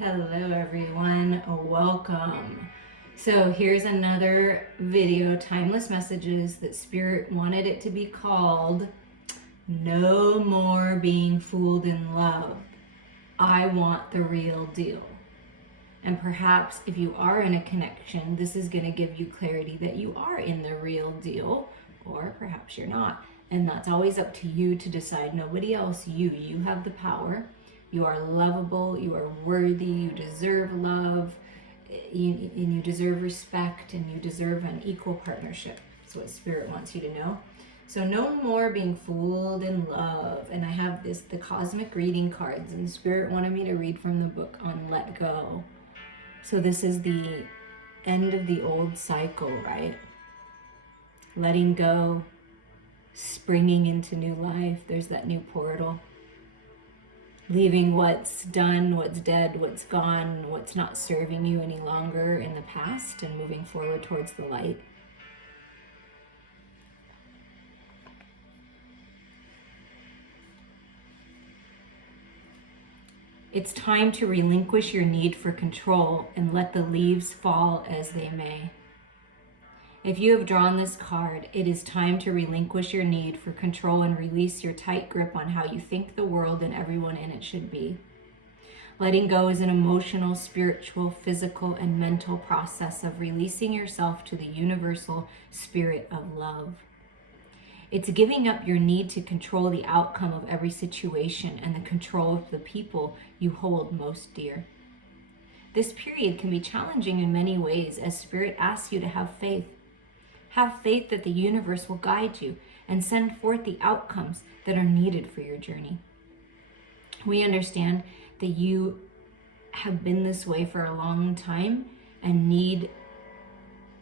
Hello everyone, welcome. So here's another video, Timeless Messages, that Spirit wanted it to be called No More Being Fooled in Love. I want the real deal. And perhaps if you are in a connection, this is going to give you clarity that you are in the real deal, or perhaps you're not. And that's always up to you to decide. Nobody else, you have the power. You are lovable, you are worthy, you deserve love, and you deserve respect, and you deserve an equal partnership. That's what Spirit wants you to know. So no more being fooled in love. And I have the cosmic reading cards, and Spirit wanted me to read from the book on Let Go. So this is the end of the old cycle, right? Letting go, springing into new life. There's that new portal. Leaving what's done, what's dead, what's gone, what's not serving you any longer in the past, and moving forward towards the light. It's time to relinquish your need for control and let the leaves fall as they may. If you have drawn this card, it is time to relinquish your need for control and release your tight grip on how you think the world and everyone in it should be. Letting go is an emotional, spiritual, physical, and mental process of releasing yourself to the universal spirit of love. It's giving up your need to control the outcome of every situation and the control of the people you hold most dear. This period can be challenging in many ways as Spirit asks you to have faith. Have faith that the universe will guide you and send forth the outcomes that are needed for your journey. We understand that you have been this way for a long time, and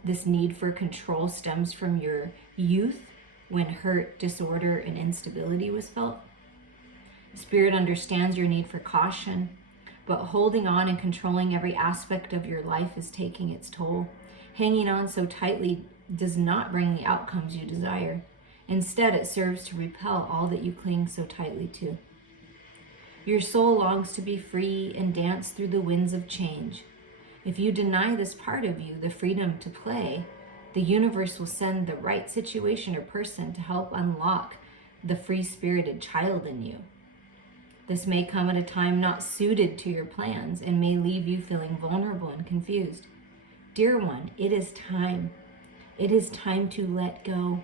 this need for control stems from your youth when hurt, disorder, and instability was felt. Spirit understands your need for caution, but holding on and controlling every aspect of your life is taking its toll. Hanging on so tightly does not bring the outcomes you desire. Instead, it serves to repel all that you cling so tightly to. Your soul longs to be free and dance through the winds of change. If you deny this part of you the freedom to play, the universe will send the right situation or person to help unlock the free-spirited child in you. This may come at a time not suited to your plans and may leave you feeling vulnerable and confused. Dear one, it is time. It is time to let go.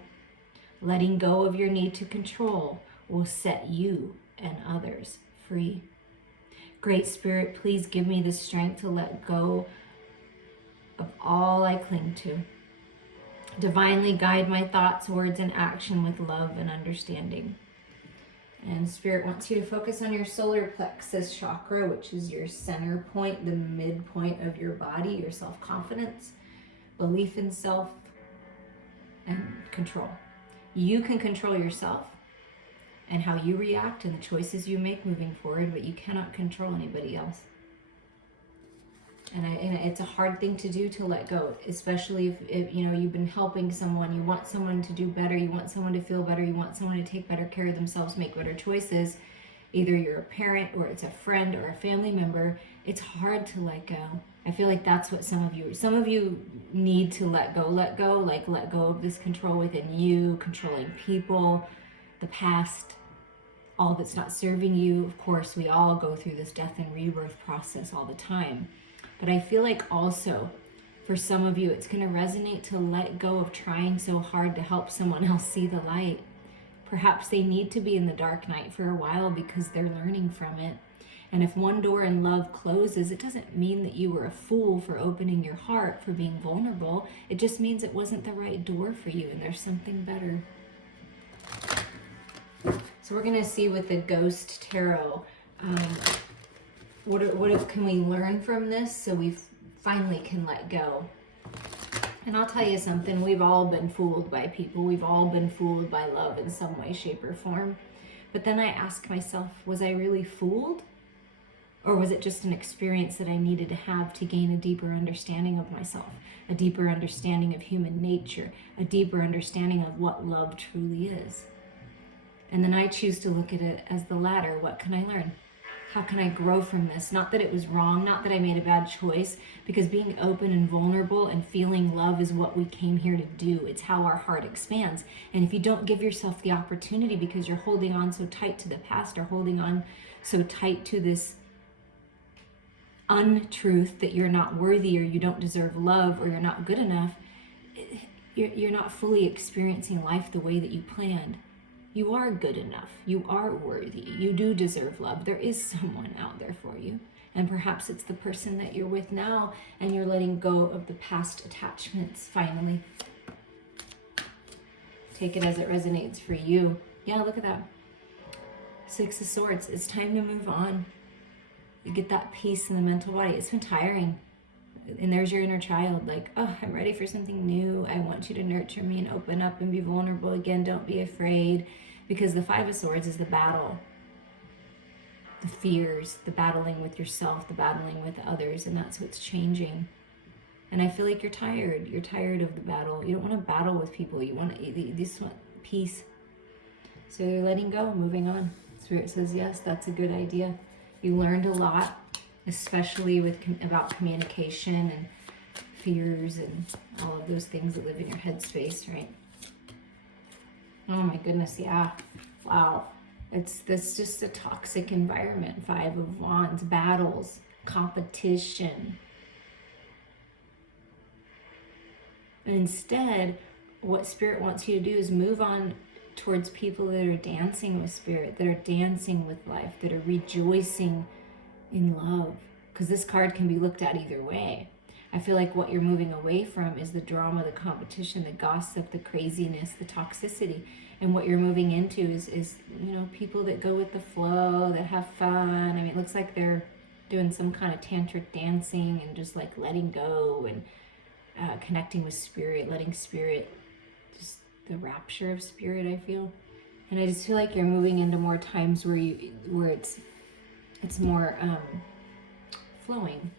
Letting go of your need to control will set you and others free. Great Spirit, please give me the strength to let go of all I cling to. Divinely guide my thoughts, words, and action with love and understanding. And Spirit wants you to focus on your solar plexus chakra, which is your center point, the midpoint of your body, your self-confidence, belief in self, and control. You can control yourself and how you react and the choices you make moving forward, but you cannot control anybody else. And it's a hard thing to do, to let go, especially if you've been helping someone, you want someone to do better, you want someone to feel better, you want someone to take better care of themselves, make better choices. Either you're a parent or it's a friend or a family member. It's hard to let go. I feel like that's what some of you need to let go, let go of this control within you, controlling people, the past, all that's not serving you. Of course, we all go through this death and rebirth process all the time. But I feel like also for some of you, it's going to resonate to let go of trying so hard to help someone else see the light. Perhaps they need to be in the dark night for a while because they're learning from it. And if one door in love closes, it doesn't mean that you were a fool for opening your heart, for being vulnerable. It just means it wasn't the right door for you and there's something better. So we're going to see with the Ghost Tarot, what can we learn from this so we finally can let go? And I'll tell you something, we've all been fooled by people. We've all been fooled by love in some way, shape, or form. But then I ask myself, was I really fooled? Or was it just an experience that I needed to have to gain a deeper understanding of myself, a deeper understanding of human nature, a deeper understanding of what love truly is? And then I choose to look at it as the latter. What can I learn? How can I grow from this? Not that it was wrong, not that I made a bad choice, because being open and vulnerable and feeling love is what we came here to do. It's how our heart expands. And if you don't give yourself the opportunity because you're holding on so tight to the past or holding on so tight to this untruth that you're not worthy or you don't deserve love or you're not good enough, you're not fully experiencing life the way that you planned. You are good enough. You are worthy. You do deserve love. There is someone out there for you. And perhaps it's the person that you're with now and you're letting go of the past attachments finally. Take it as it resonates for you. Yeah, look at that. 6 of Swords. It's time to move on. You get that peace in the mental body. It's been tiring. And there's your inner child, like, oh, I'm ready for something new. I want you to nurture me and open up and be vulnerable again. Don't be afraid. Because the 5 of Swords is the battle. The fears, the battling with yourself, the battling with others, and that's what's changing. And I feel like you're tired. You're tired of the battle. You don't want to battle with people. You just want peace. So you're letting go, moving on. Spirit says, yes, that's a good idea. You learned a lot, especially about communication and fears and all of those things that live in your headspace, right? Oh my goodness, yeah. Wow. It's just a toxic environment. 5 of Wands, battles, competition. And instead, what Spirit wants you to do is move on towards people that are dancing with Spirit, that are dancing with life, that are rejoicing in love. Because this card can be looked at either way. I feel like what you're moving away from is the drama, the competition, the gossip, the craziness, the toxicity. And what you're moving into is people that go with the flow, that have fun. I mean, it looks like they're doing some kind of tantric dancing and just like letting go and connecting with Spirit, letting Spirit, just the rapture of Spirit, I feel. And I just feel like you're moving into more times where it's more flowing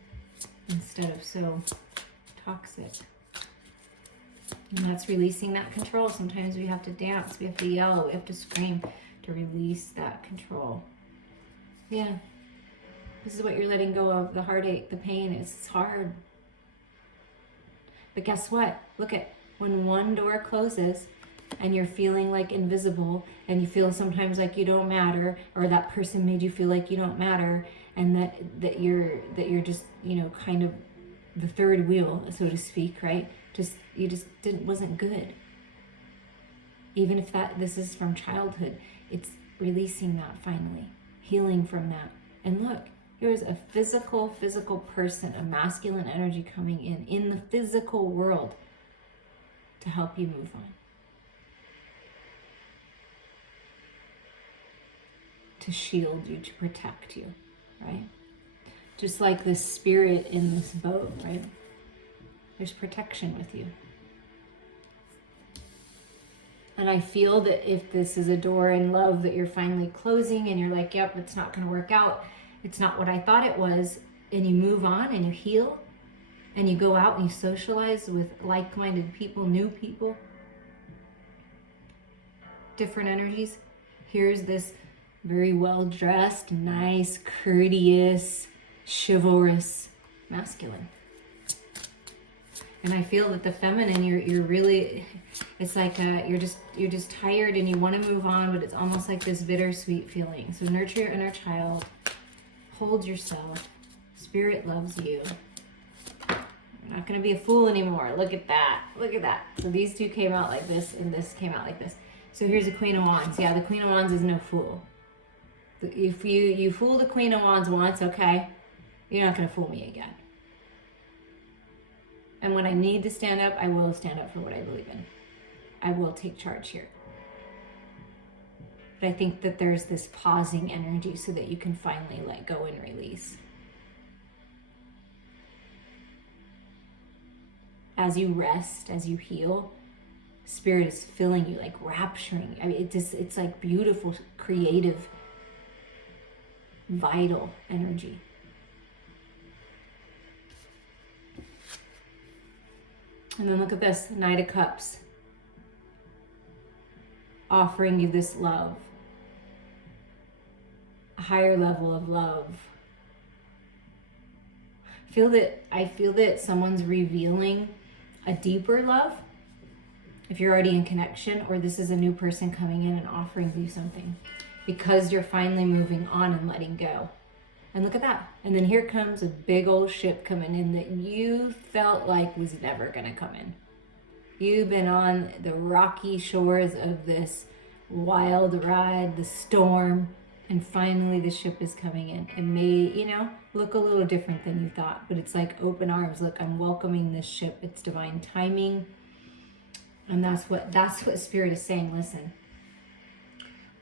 instead of so toxic. And that's releasing that control. Sometimes we have to dance, we have to yell, we have to scream to release that control. Yeah. This is what you're letting go of, the heartache, the pain. It's hard. But guess what? Look at when one door closes and you're feeling like invisible and you feel sometimes like you don't matter, or that person made you feel like you don't matter, and that you're just, kind of the third wheel, so to speak, right? You just wasn't good. Even if this is from childhood, it's releasing that finally, healing from that. And look, here's a physical person, a masculine energy coming in the physical world to help you move on. To shield you, to protect you, right? Just like this spirit in this boat, right? There's protection with you. And I feel that if this is a door in love that you're finally closing and you're like, yep, it's not going to work out, it's not what I thought it was, and you move on and you heal and you go out and you socialize with like-minded people, new people, different energies. Here's this very well-dressed, nice, courteous, chivalrous masculine. And I feel that the feminine, you're really, it's like you're just tired and you want to move on, but it's almost like this bittersweet feeling. So nurture your inner child, hold yourself. Spirit loves you. You're not going to be a fool anymore. Look at that. Look at that. So these two came out like this and this came out like this. So here's the Queen of Wands. Yeah, the Queen of Wands is no fool. If you fool the Queen of Wands once, okay, you're not going to fool me again. And when I need to stand up, I will stand up for what I believe in. I will take charge here. But I think that there's this pausing energy so that you can finally let go and release. As you rest, as you heal, Spirit is filling you, like rapturing. I mean, it's like beautiful, creative, vital energy. And then look at this, Knight of Cups. Offering you this love. higher level of love. I feel that someone's revealing a deeper love if you're already in connection, or this is a new person coming in and offering you something because you're finally moving on and letting go. And look at that. And then here comes a big old ship coming in that you felt like was never going to come in. You've been on the rocky shores of this wild ride, the storm, and finally the ship is coming in. It may, look a little different than you thought, but it's like open arms. Look, I'm welcoming this ship. It's divine timing. And that's what Spirit is saying. Listen,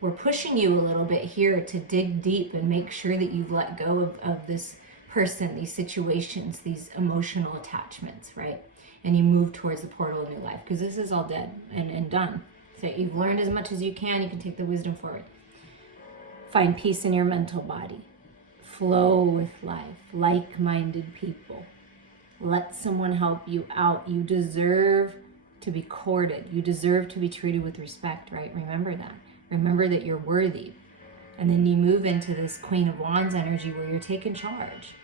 we're pushing you a little bit here to dig deep and make sure that you've let go of this person, these situations, these emotional attachments, right? And you move towards the portal of new life, because this is all dead and done. So you've learned as much as you can take the wisdom forward. Find peace in your mental body. Flow with life, like-minded people. Let someone help you out. You deserve to be courted. You deserve to be treated with respect, right? Remember that. Remember that you're worthy. And then you move into this Queen of Wands energy where you're taking charge.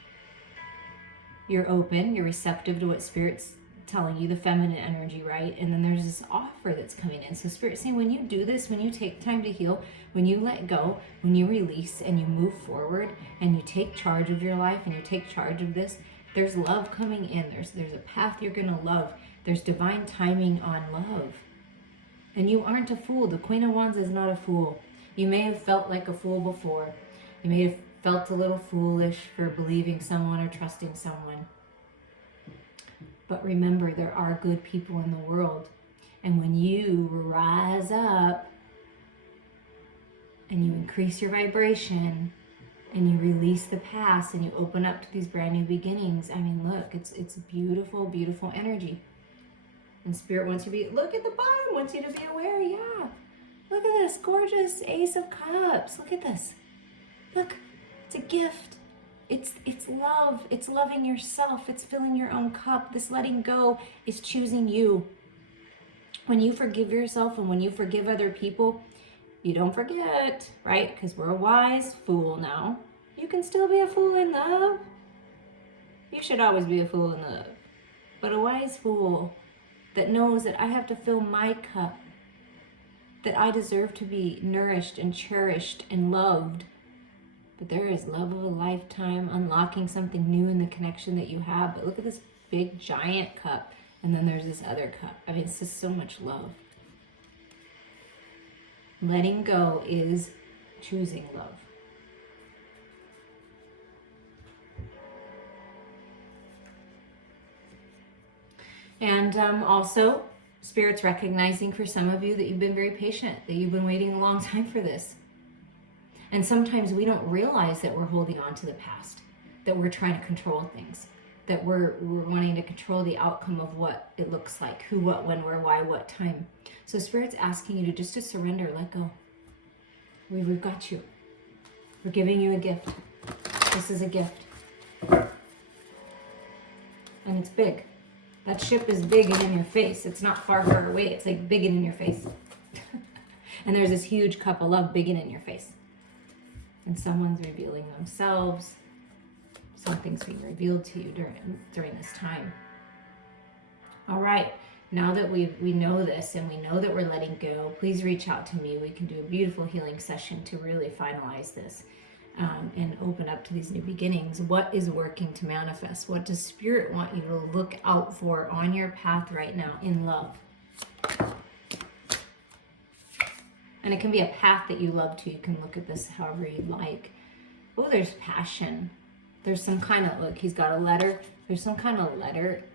You're open, you're receptive to what Spirit's telling you, the feminine energy, right? And then there's this offer that's coming in. So Spirit's saying, when you do this, when you take time to heal, when you let go, when you release and you move forward and you take charge of your life and you take charge of this, there's love coming in. There's a path you're going to love. There's divine timing on love. And you aren't a fool. The Queen of Wands is not a fool. You may have felt like a fool before. You may have felt a little foolish for believing someone or trusting someone. But remember, there are good people in the world. And when you rise up and you increase your vibration and you release the past and you open up to these brand new beginnings, I mean, look, it's beautiful, beautiful energy. And Spirit wants you to be, look at the bottom, wants you to be aware, yeah. Look at this gorgeous Ace of Cups. Look at this. Look, it's a gift. It's love. It's loving yourself. It's filling your own cup. This letting go is choosing you. When you forgive yourself and when you forgive other people, you don't forget, right? Because we're a wise fool now. You can still be a fool in love. You should always be a fool in love. But a wise fool that knows that I have to fill my cup, that I deserve to be nourished and cherished and loved. But there is love of a lifetime, unlocking something new in the connection that you have. But look at this big giant cup. And then there's this other cup. I mean, it's just so much love. Letting go is choosing love. And also, Spirit's recognizing for some of you that you've been very patient, that you've been waiting a long time for this. And sometimes we don't realize that we're holding on to the past, that we're trying to control things, that we're wanting to control the outcome of what it looks like, who, what, when, where, why, what time. So Spirit's asking you to surrender, let go. We've got you. We're giving you a gift. This is a gift. And it's big. That ship is big and in your face. It's not far, far away. It's like big and in your face. And there's this huge cup of love big and in your face. And someone's revealing themselves. Something's being revealed to you during this time. All right. Now that we know this and we know that we're letting go, please reach out to me. We can do a beautiful healing session to really finalize this and open up to these new beginnings. What is working to manifest? What does Spirit want you to look out for on your path right now in love? And it can be a path that you love to. You can look at this however you like. Oh, there's passion. There's some kind of, look, he's got a letter. There's some kind of letter,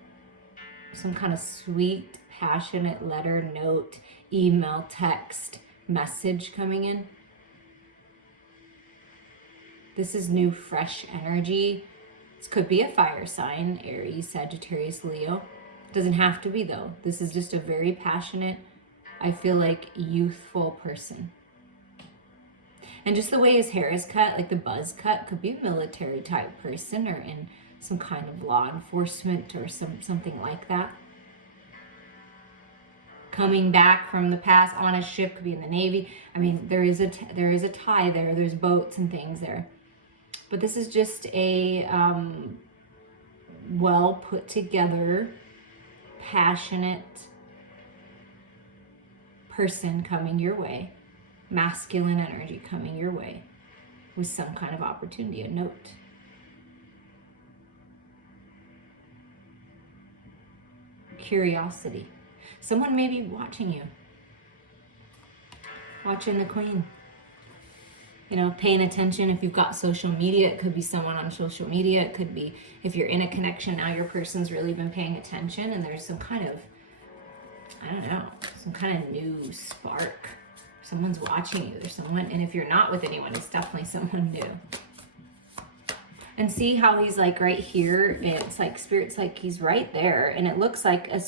some kind of sweet, passionate letter, note, email, text, message coming in. This is new, fresh energy. This could be a fire sign, Aries, Sagittarius, Leo. It doesn't have to be, though. This is just a very passionate, I feel like, youthful person. And just the way his hair is cut, like the buzz cut, could be a military type person or in some kind of law enforcement or something like that. coming back from the past on a ship, could be in the Navy. I mean, there is a tie there. There's boats and things there. But this is just a well put together, passionate person coming your way, masculine energy coming your way with some kind of opportunity, a note. Curiosity. Someone may be watching you, watching the Queen. You know, paying attention. If you've got social media, it could be someone on social media. It could be, if you're in a connection now, your person's really been paying attention and there's some kind of, I don't know, some kind of new spark. Someone's watching you. There's someone, and if you're not with anyone, it's definitely someone new. And see how he's like right here. It's like Spirit's like he's right there, and it looks like a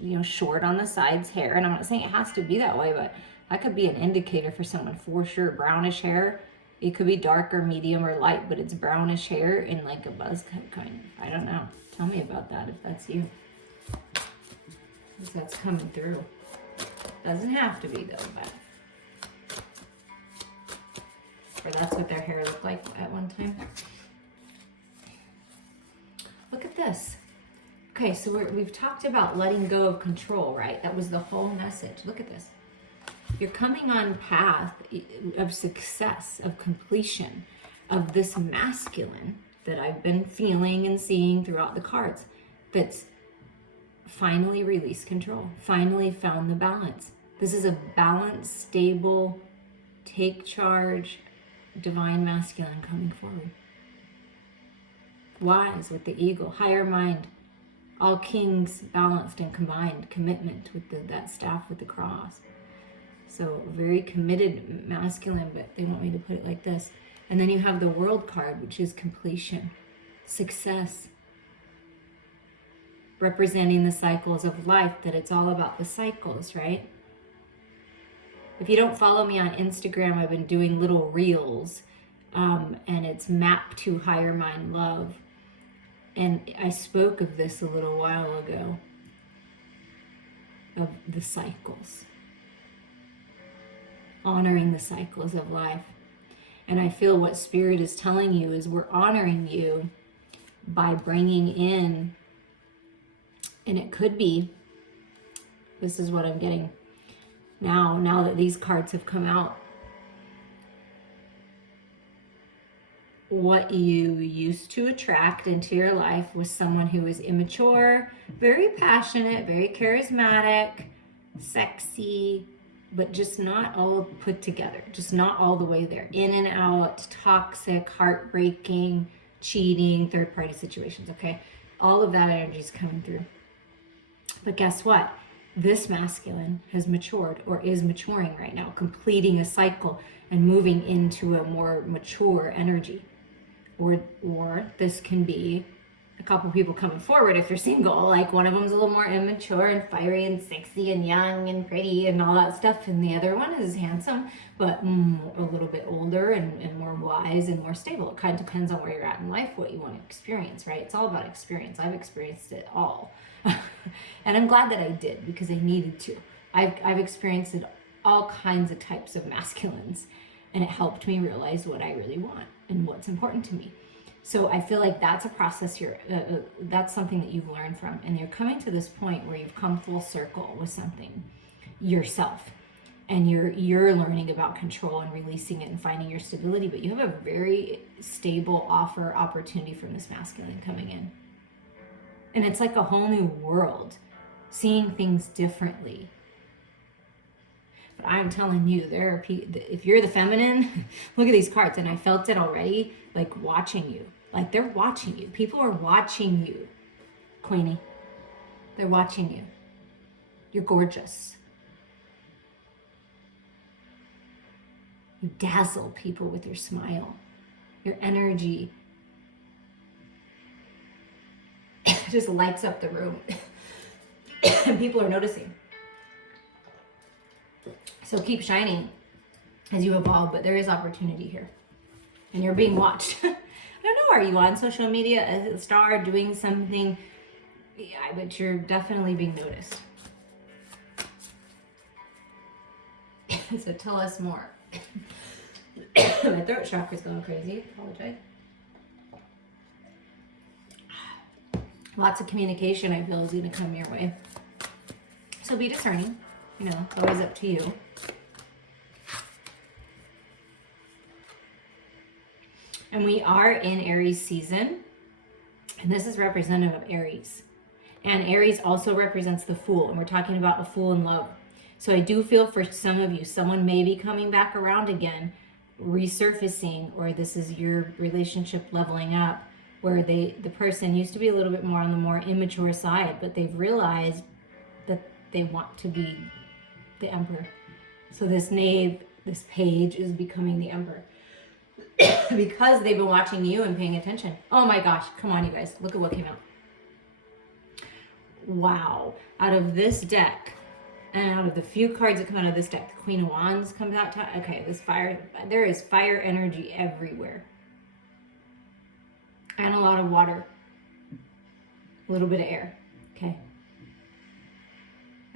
you know, short on the sides hair. And I'm not saying it has to be that way, but that could be an indicator for someone for sure. Brownish hair. It could be dark or medium or light, but it's brownish hair and like a buzz cut kind of. I don't know. Tell me about that if that's you. If that's coming through. Doesn't have to be though, but. Or that's what their hair looked like at one time. Look at this. Okay, so we've talked about letting go of control, right? That was the whole message. Look at this. You're coming on path of success, of completion, of this masculine that I've been feeling and seeing throughout the cards that's finally released control, finally found the balance. This is a balanced, stable, take charge, divine masculine coming forward. Wise with the eagle, higher mind, all kings balanced and combined, commitment with that staff with the cross. So very committed masculine, but they want me to put it like this. And then you have the world card, which is completion, success, representing the cycles of life, that it's all about the cycles, right? If you don't follow me on Instagram, I've been doing little reels, and it's mapped to higher mind love. And I spoke of this a little while ago, of the cycles, honoring the cycles of life. And I feel what Spirit is telling you is we're honoring you by bringing in, and it could be, this is what I'm getting now that these cards have come out, what you used to attract into your life was someone who was immature, very passionate, very charismatic, sexy, but just not all put together, just not all the way there. In and out, toxic, heartbreaking, cheating, third-party situations, okay? All of that energy is coming through. But guess what? This masculine has matured or is maturing right now, completing a cycle and moving into a more mature energy. Or this can be a couple people coming forward if you're single. Like one of them's a little more immature and fiery and sexy and young and pretty and all that stuff. And the other one is handsome, but a little bit older and more wise and more stable. It kind of depends on where you're at in life, what you want to experience, right? It's all about experience. I've experienced it all. And I'm glad that I did because I needed to. I've experienced all kinds of types of masculines, and it helped me realize what I really want and what's important to me. So I feel like that's a process here. That's something that you've learned from, and you're coming to this point where you've come full circle with something yourself, and you're learning about control and releasing it and finding your stability. But you have a very stable opportunity from this masculine coming in, and it's like a whole new world, seeing things differently. But I'm telling you, there are people, if you're the feminine, look at these cards, and I felt it already, like watching you. Like they're watching you. People are watching you, Queenie. They're watching you. You're gorgeous. You dazzle people with your smile. Your energy just lights up the room. And people are noticing. So keep shining as you evolve, but there is opportunity here. And you're being watched. I don't know, are you on social media as a star doing something? Yeah, but you're definitely being noticed. So tell us more. My throat chakra's going crazy. Apologize. Lots of communication I feel is going to come your way. So be discerning. You know, it's always up to you. And we are in Aries season. And this is representative of Aries. And Aries also represents the Fool. And we're talking about a Fool in love. So I do feel for some of you, someone may be coming back around again, resurfacing, or this is your relationship leveling up, where the person used to be a little bit more on the more immature side, but they've realized that they want to be the Emperor. So this knave, this page is becoming the Emperor. Because they've been watching you and paying attention. Oh my gosh, come on you guys, look at what came out. Wow, out of this deck, and out of the few cards that come out of this deck, the Queen of Wands comes out. Okay, this fire, there is fire energy everywhere. And a lot of water. A little bit of air, okay?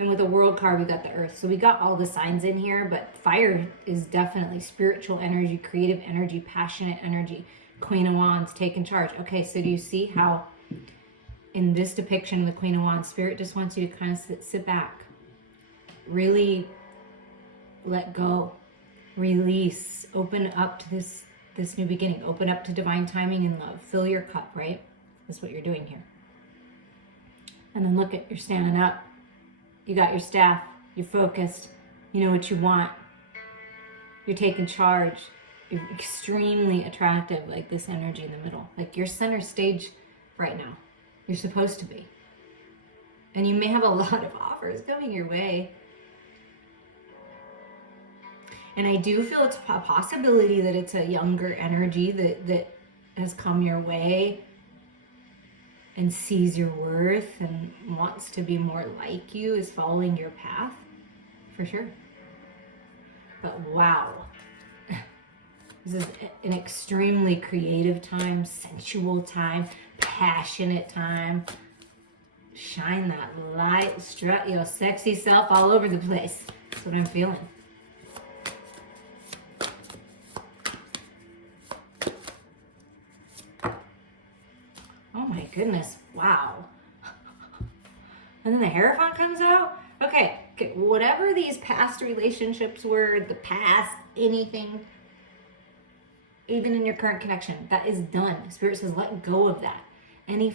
And with the World card, we got the Earth. So we got all the signs in here, but fire is definitely spiritual energy, creative energy, passionate energy. Queen of Wands, taking charge. Okay, so do you see how in this depiction of the Queen of Wands, Spirit just wants you to kind of sit back. Really let go, release, open up to this new beginning, open up to divine timing and love. Fill your cup, right? That's what you're doing here. And then look at, you're standing up. You got your staff, you're focused, you know what you want. You're taking charge. You're extremely attractive, like this energy in the middle. Like you're center stage right now. You're supposed to be. And you may have a lot of offers coming your way. And I do feel it's a possibility that it's a younger energy that has come your way and sees your worth and wants to be more like you, is following your path, for sure. But wow, this is an extremely creative time, sensual time, passionate time. Shine that light, strut your sexy self all over the place. That's what I'm feeling. Oh my goodness, wow. And then the Hierophant comes out? Okay, whatever these past relationships were, the past, anything, even in your current connection, that is done. Spirit says let go of that. Any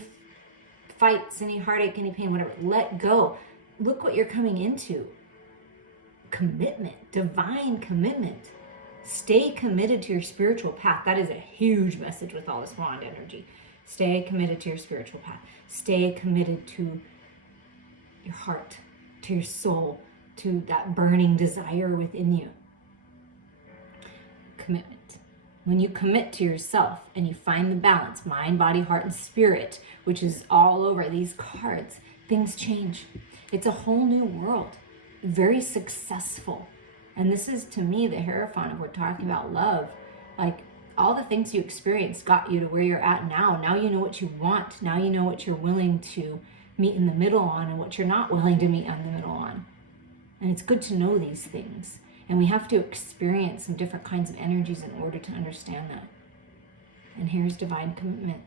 fights, any heartache, any pain, whatever, let go. Look what you're coming into. Commitment, divine commitment. Stay committed to your spiritual path. That is a huge message with all this wand energy. Stay committed to your spiritual path. Stay committed to your heart, to your soul, to that burning desire within you. Commitment. When you commit to yourself and you find the balance, mind, body, heart, and spirit, which is all over these cards, things change. It's a whole new world. Very successful. And this is, to me, the Hierophant, if we're talking about love. Like, all the things you experienced got you to where you're at now. Now you know what you want. Now you know what you're willing to meet in the middle on and what you're not willing to meet in the middle on. And it's good to know these things. And we have to experience some different kinds of energies in order to understand that. And here's divine commitment.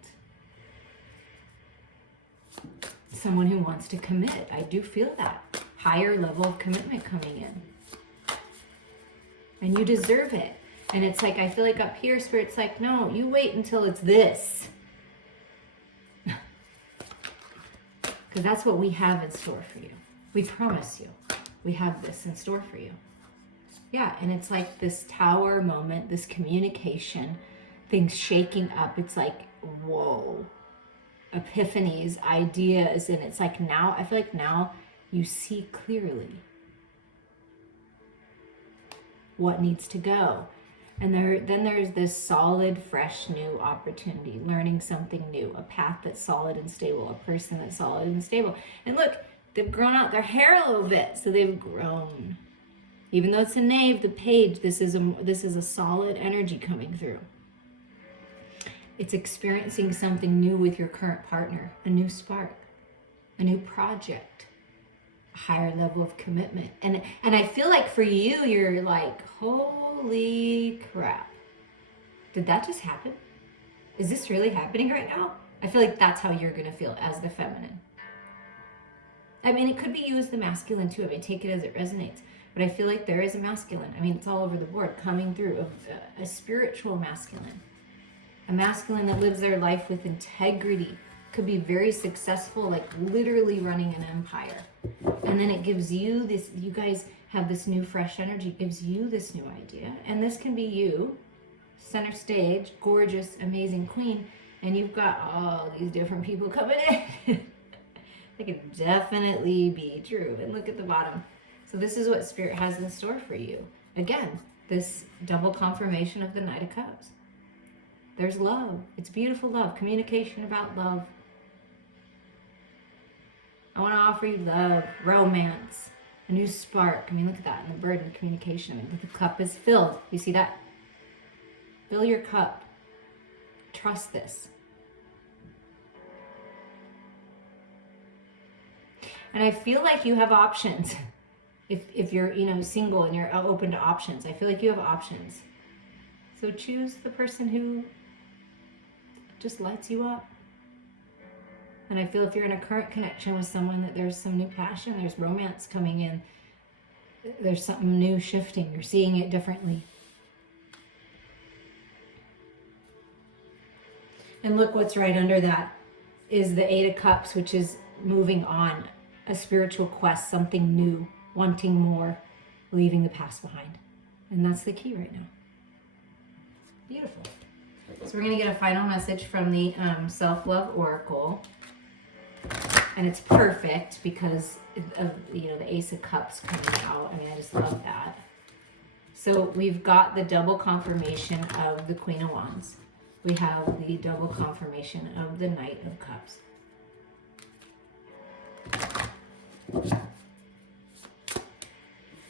Someone who wants to commit. I do feel that. Higher level of commitment coming in. And you deserve it. And it's like, I feel like up here, Spirit's like, no, you wait until it's this. Because that's what we have in store for you. We promise you. We have this in store for you. Yeah, and it's like this tower moment, this communication, things shaking up. It's like, whoa. Epiphanies, ideas. And it's like now, I feel like now you see clearly what needs to go. And then there's this solid, fresh, new opportunity, learning something new, a path that's solid and stable, a person that's solid and stable. And look, they've grown out their hair a little bit, so they've grown. Even though it's a knave, the page, this is a solid energy coming through. It's experiencing something new with your current partner, a new spark, a new project, higher level of commitment. And I feel like for you, you're like, holy crap. Did that just happen? Is this really happening right now? I feel like that's how you're going to feel as the feminine. I mean, it could be you as the masculine too. I mean, take it as it resonates. But I feel like there is a masculine. I mean, it's all over the board coming through, a spiritual masculine. A masculine that lives their life with integrity. Could be very successful, like literally running an empire. And then it gives you this, you guys have this new fresh energy, gives you this new idea. And this can be you, center stage, gorgeous, amazing queen. And you've got all these different people coming in. That could definitely be true. And look at the bottom. So this is what Spirit has in store for you. Again, this double confirmation of the Knight of Cups. There's love. It's beautiful love. Communication about love. I want to offer you love, romance, a new spark. I mean, look at that. And the bird and communication. I mean, the cup is filled. You see that? Fill your cup. Trust this. And I feel like you have options. If you're, single and you're open to options, I feel like you have options. So choose the person who just lights you up. And I feel if you're in a current connection with someone that there's some new passion, there's romance coming in, there's something new shifting, you're seeing it differently. And look what's right under that is the Eight of Cups, which is moving on, a spiritual quest, something new, wanting more, leaving the past behind. And that's the key right now. Beautiful. So we're going to get a final message from the Self-Love Oracle. And it's perfect because of, the Ace of Cups coming out. I mean, I just love that. So we've got the double confirmation of the Queen of Wands. We have the double confirmation of the Knight of Cups.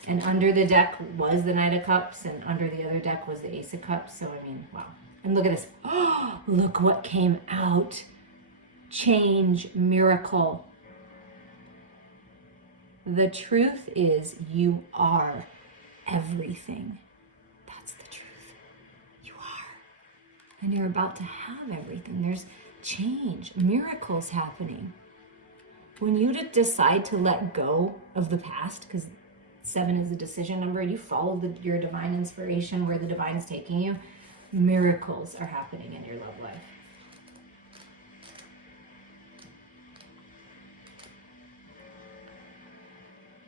And under the deck was the Knight of Cups, and under the other deck was the Ace of Cups. So, I mean, wow. And look at this. Oh, look what came out. Change, miracle. The truth is you are everything. That's the truth. You are. And you're about to have everything. There's change, miracles happening. When you decide to let go of the past, because 7 is a decision number, you follow your divine inspiration, where the divine is taking you, miracles are happening in your love life.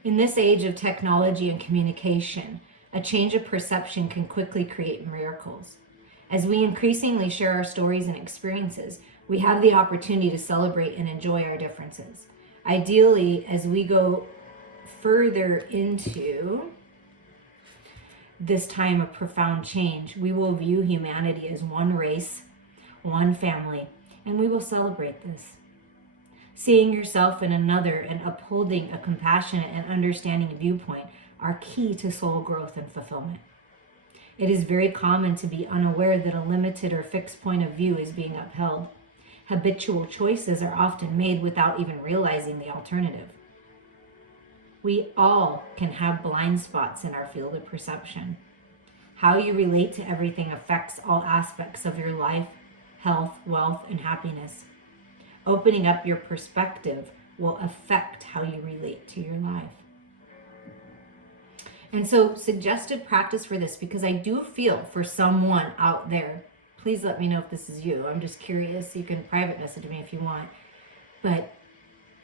In this age of technology and communication, a change of perception can quickly create miracles. As we increasingly share our stories and experiences, we have the opportunity to celebrate and enjoy our differences. Ideally, as we go further into this time of profound change, we will view humanity as one race, one family, and we will celebrate this. Seeing yourself in another and upholding a compassionate and understanding viewpoint are key to soul growth and fulfillment. It is very common to be unaware that a limited or fixed point of view is being upheld. Habitual choices are often made without even realizing the alternative. We all can have blind spots in our field of perception. How you relate to everything affects all aspects of your life, health, wealth, and happiness. Opening up your perspective will affect how you relate to your life. And so, suggested practice for this, because I do feel for someone out there, please let me know if this is you. I'm just curious. You can private message me if you want. But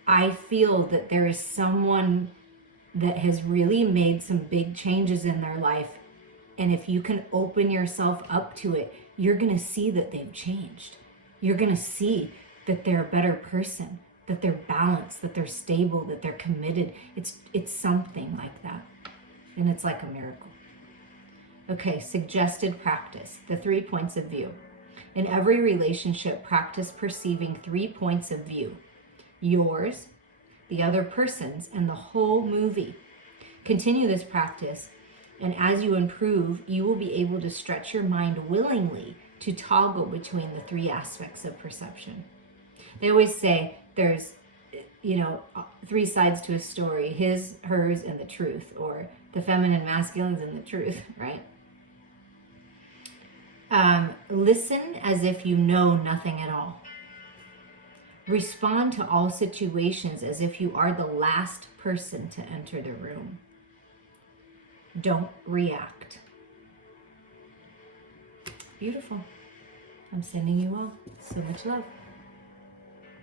I feel that there is someone that has really made some big changes in their life. And if you can open yourself up to it, you're going to see that they've changed. You're going to see that they're a better person, that they're balanced, that they're stable, that they're committed. It's something like that. And it's like a miracle. Okay, suggested practice, the 3 points of view. In every relationship, practice perceiving 3 points of view. Yours, the other person's, and the whole movie. Continue this practice, and as you improve, you will be able to stretch your mind willingly to toggle between the 3 aspects of perception. They always say there's you know, three sides to a story: his, hers, and the truth, or the feminine, masculines, and the truth, right? Listen as if you know nothing at all. Respond to all situations as if you are the last person to enter the room. Don't react. Beautiful. I'm sending you all so much love.